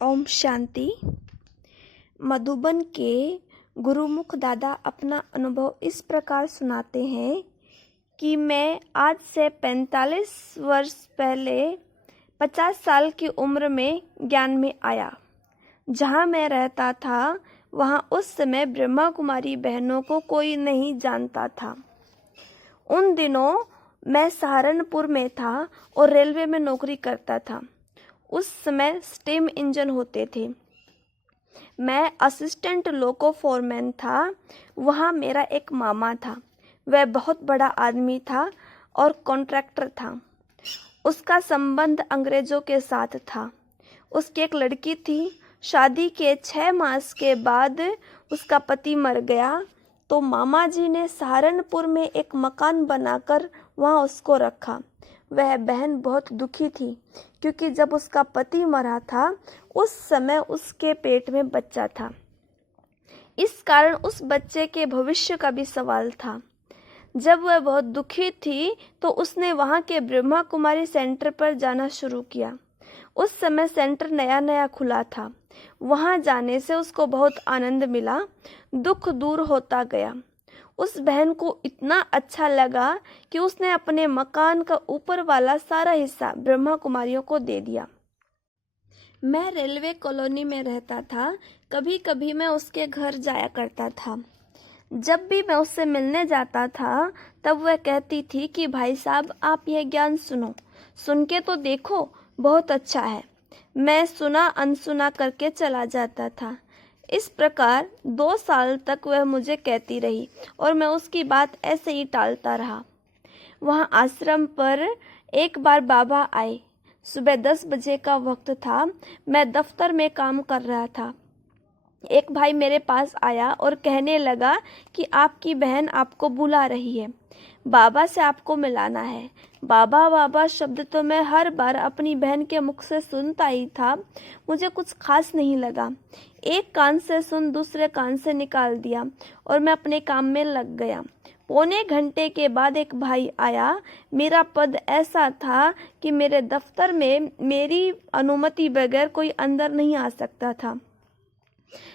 ओम शांति। मधुबन के गुरुमुख दादा अपना अनुभव इस प्रकार सुनाते हैं कि मैं आज से 45 वर्ष पहले 50 साल की उम्र में ज्ञान में आया। जहाँ मैं रहता था वहाँ उस समय ब्रह्मा कुमारी बहनों को कोई नहीं जानता था। उन दिनों मैं सहारनपुर में था और रेलवे में नौकरी करता था। उस समय स्टीम इंजन होते थे। मैं असिस्टेंट लोको फोरमैन था। वहाँ मेरा एक मामा था। वह बहुत बड़ा आदमी था और कॉन्ट्रैक्टर था। उसका संबंध अंग्रेजों के साथ था। उसकी एक लड़की थी। शादी के 6 मास के बाद उसका पति मर गया तो मामा जी ने सहारनपुर में एक मकान बनाकर वहाँ उसको रखा। वह बहन बहुत दुखी थी क्योंकि जब उसका पति मरा था उस समय उसके पेट में बच्चा था। इस कारण उस बच्चे के भविष्य का भी सवाल था। जब वह बहुत दुखी थी तो उसने वहाँ के ब्रह्मा कुमारी सेंटर पर जाना शुरू किया। उस समय सेंटर नया नया खुला था। वहाँ जाने से उसको बहुत आनंद मिला। दुख दूर होता गया। उस बहन को इतना अच्छा लगा कि उसने अपने मकान का ऊपर वाला सारा हिस्सा ब्रह्मा कुमारियों को दे दिया। मैं रेलवे कॉलोनी में रहता था। कभी कभी मैं उसके घर जाया करता था। जब भी मैं उससे मिलने जाता था तब वह कहती थी कि भाई साहब आप यह ज्ञान सुनो, सुन के तो देखो, बहुत अच्छा है। मैं सुना अनसुना करके चला जाता था। इस प्रकार 2 साल तक वह मुझे कहती रही और मैं उसकी बात ऐसे ही टालता रहा। वहाँ आश्रम पर एक बार बाबा आए। सुबह 10 बजे का वक्त था। मैं दफ्तर में काम कर रहा था। एक भाई मेरे पास आया और कहने लगा कि आपकी बहन आपको बुला रही है, बाबा से आपको मिलाना है। बाबा बाबा शब्द तो मैं हर बार अपनी बहन के मुख से सुनता ही था। मुझे कुछ खास नहीं लगा। एक कान से सुन दूसरे कान से निकाल दिया और मैं अपने काम में लग गया। पौने घंटे के बाद एक भाई आया। मेरा पद ऐसा था कि मेरे दफ्तर में मेरी अनुमति बगैर कोई अंदर नहीं आ सकता था।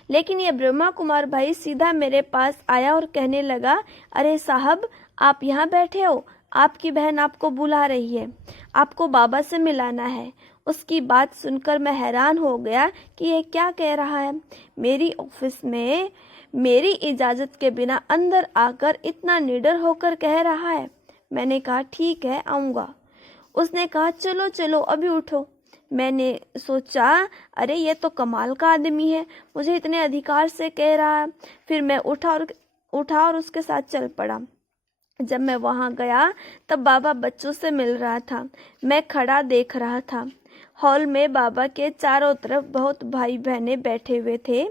लेकिन ये ब्रह्मा कुमार भाई सीधा मेरे पास आया और कहने लगा, अरे साहब आप यहाँ बैठे हो, आपकी बहन आपको बुला रही है, आपको बाबा से मिलाना है। उसकी बात सुनकर मैं हैरान हो गया कि ये क्या कह रहा है। मेरी ऑफिस में मेरी इजाज़त के बिना अंदर आकर इतना निडर होकर कह रहा है। मैंने कहा ठीक है आऊँगा। उसने कहा चलो चलो अभी उठो। मैंने सोचा अरे ये तो कमाल का आदमी है, मुझे इतने अधिकार से कह रहा है। फिर मैं उठा और उसके साथ चल पड़ा। जब मैं वहाँ गया तब बाबा बच्चों से मिल रहा था। मैं खड़ा देख रहा था। हॉल में बाबा के चारों तरफ बहुत भाई बहनें बैठे हुए थे।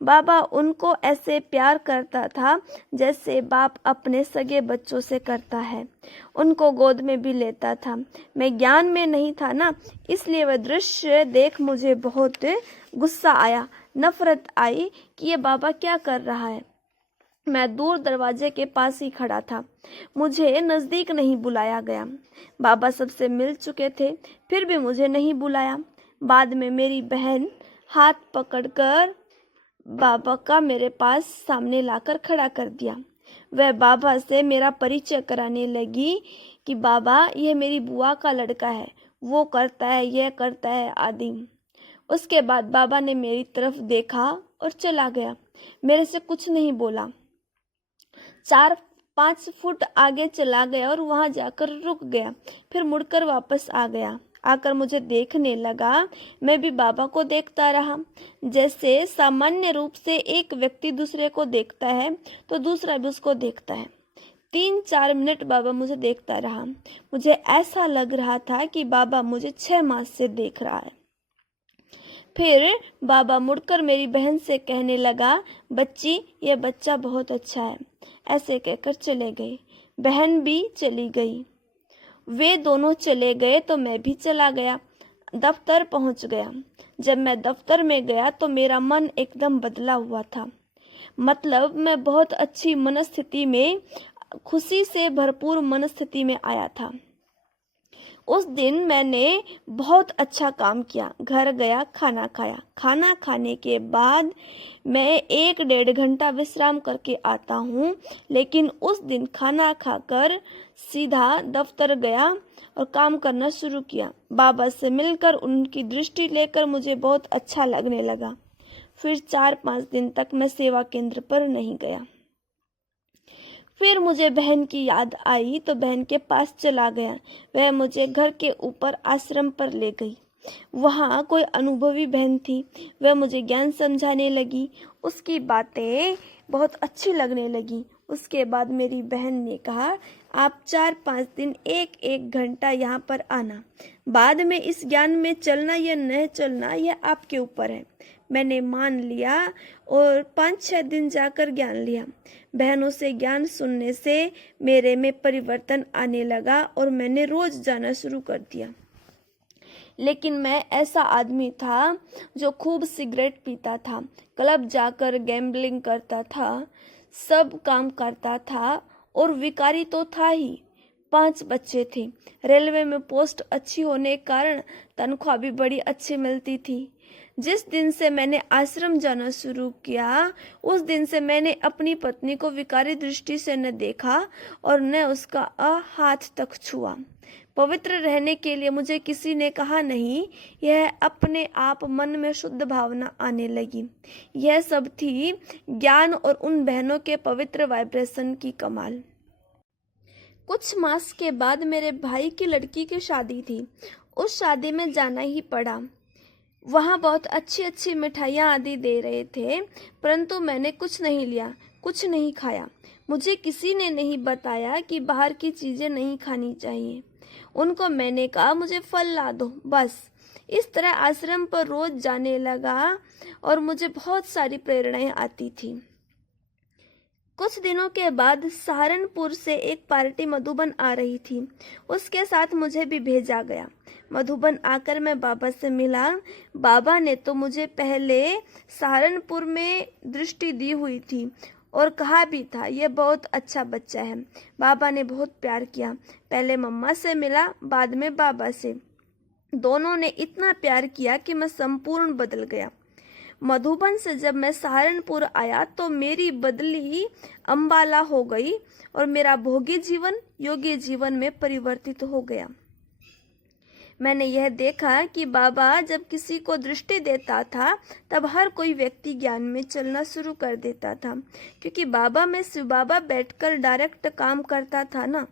बाबा उनको ऐसे प्यार करता था जैसे बाप अपने सगे बच्चों से करता है। उनको गोद में भी लेता था। मैं ज्ञान में नहीं था ना, इसलिए वह दृश्य देख मुझे बहुत गुस्सा आया, नफरत आई कि ये बाबा क्या कर रहा है। मैं दूर दरवाजे के पास ही खड़ा था। मुझे नज़दीक नहीं बुलाया गया। बाबा सबसे मिल चुके थे, फिर भी मुझे नहीं बुलाया। बाद में मेरी बहन हाथ पकड़कर बाबा का मेरे पास सामने लाकर खड़ा कर दिया। वह बाबा से मेरा परिचय कराने लगी कि बाबा ये मेरी बुआ का लड़का है, वो करता है, यह करता है आदि। उसके बाद बाबा ने मेरी तरफ देखा और चला गया। मेरे से कुछ नहीं बोला। 4-5 फुट आगे चला गया और वहां जाकर रुक गया। फिर मुड़कर वापस आ गया। आकर मुझे देखने लगा। मैं भी बाबा को देखता रहा। जैसे सामान्य रूप से एक व्यक्ति दूसरे को देखता है तो दूसरा भी उसको देखता है। 3-4 मिनट बाबा मुझे देखता रहा। मुझे ऐसा लग रहा था कि बाबा मुझे 6 मास से देख रहा है। फिर बाबा मुड़कर मेरी बहन से कहने लगा, बच्ची ये बच्चा बहुत अच्छा है। ऐसे कहकर चले गए। बहन भी चली गई। वे दोनों चले गए तो मैं भी चला गया। दफ्तर पहुंच गया। जब मैं दफ्तर में गया तो मेरा मन एकदम बदला हुआ था। मतलब मैं बहुत अच्छी मनस्थिति में, खुशी से भरपूर मनस्थिति में आया था। उस दिन मैंने बहुत अच्छा काम किया। घर गया, खाना खाया। खाना खाने के बाद मैं 1-1.5 घंटा विश्राम करके आता हूँ, लेकिन उस दिन खाना खाकर सीधा दफ्तर गया और काम करना शुरू किया। बाबा से मिलकर उनकी दृष्टि लेकर मुझे बहुत अच्छा लगने लगा। फिर 4-5 दिन तक मैं सेवा केंद्र पर नहीं गया। फिर मुझे बहन की याद आई तो बहन के पास चला गया। वह मुझे घर के ऊपर आश्रम पर ले गई। वहाँ कोई अनुभवी बहन थी। वह मुझे ज्ञान समझाने लगी। उसकी बातें बहुत अच्छी लगने लगी। उसके बाद मेरी बहन ने कहा, आप 4-5 दिन 1-1 घंटा यहाँ पर आना। बाद में इस ज्ञान में चलना या न चलना यह आपके ऊपर है। मैंने मान लिया और 5-6 दिन जाकर ज्ञान लिया। बहनों से ज्ञान सुनने से मेरे में परिवर्तन आने लगा और मैंने रोज जाना शुरू कर दिया। लेकिन मैं ऐसा आदमी था जो खूब सिगरेट पीता था, क्लब जाकर गैम्बलिंग करता था, सब काम करता था और विकारी तो था ही। 5 बच्चे थे। रेलवे में पोस्ट अच्छी होने के कारण तनख्वाह भी बड़ी अच्छी मिलती थी। जिस दिन से मैंने आश्रम जाना शुरू किया, उस दिन से मैंने अपनी पत्नी को विकारी दृष्टि से न देखा और न उसका हाथ तक छुआ। पवित्र रहने के लिए मुझे किसी ने कहा नहीं, यह अपने आप मन में शुद्ध भावना आने लगी। यह सब थी ज्ञान और उन बहनों के पवित्र वाइब्रेशन की कमाल। कुछ मास के बाद मेरे भाई की लड़की की शादी थी। उस शादी में जाना ही पड़ा। वहाँ बहुत अच्छी अच्छी मिठाइयाँ आदि दे रहे थे, परंतु मैंने कुछ नहीं लिया, कुछ नहीं खाया। मुझे किसी ने नहीं बताया कि बाहर की चीज़ें नहीं खानी चाहिए। उनको मैंने कहा, मुझे फल ला दो, बस। इस तरह आश्रम पर रोज जाने लगा और मुझे बहुत सारी प्रेरणाएं आती थी। कुछ दिनों के बाद सहारनपुर से एक पार्टी मधुबन आ रही थी। उसके साथ मुझे भी भेजा गया। मधुबन आकर मैं बाबा से मिला। बाबा ने तो मुझे पहले सहारनपुर में दृष्टि दी हुई थी और कहा भी था, यह बहुत अच्छा बच्चा है। बाबा ने बहुत प्यार किया। पहले मम्मा से मिला, बाद में बाबा से। दोनों ने इतना प्यार किया कि मैं संपूर्ण बदल गया। मधुबन से जब मैं सहारनपुर आया तो मेरी बदली अंबाला हो गई और मेरा भोगी जीवन योगी जीवन में परिवर्तित हो गया। मैंने यह देखा कि बाबा जब किसी को दृष्टि देता था तब हर कोई व्यक्ति ज्ञान में चलना शुरू कर देता था, क्योंकि बाबा में शिव बाबा बैठकर डायरेक्ट काम करता था ना।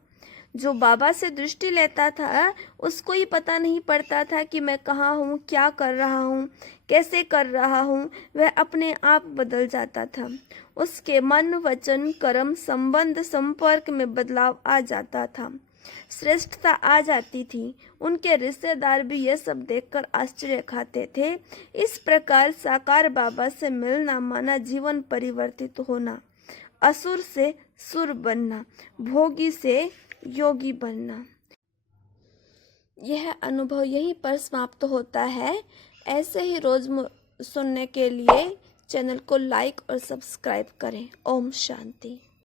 जो बाबा से दृष्टि लेता था उसको ही पता नहीं पड़ता था कि मैं कहाँ हूँ, क्या कर रहा हूँ, कैसे कर रहा हूँ। वह अपने आप बदल जाता था। उसके मन, वचन, कर्म, संबंध, संपर्क में बदलाव आ जाता था। श्रेष्ठता आ जाती थी। उनके रिश्तेदार भी यह सब देखकर आश्चर्य खाते थे। इस प्रकार साकार बाबा से मिलना माना जीवन परिवर्तित होना, असुर से सुर बनना, भोगी से योगी बनना। यह अनुभव यहीं पर समाप्त होता है। ऐसे ही रोज सुनने के लिए चैनल को लाइक और सब्सक्राइब करें। ओम शांति।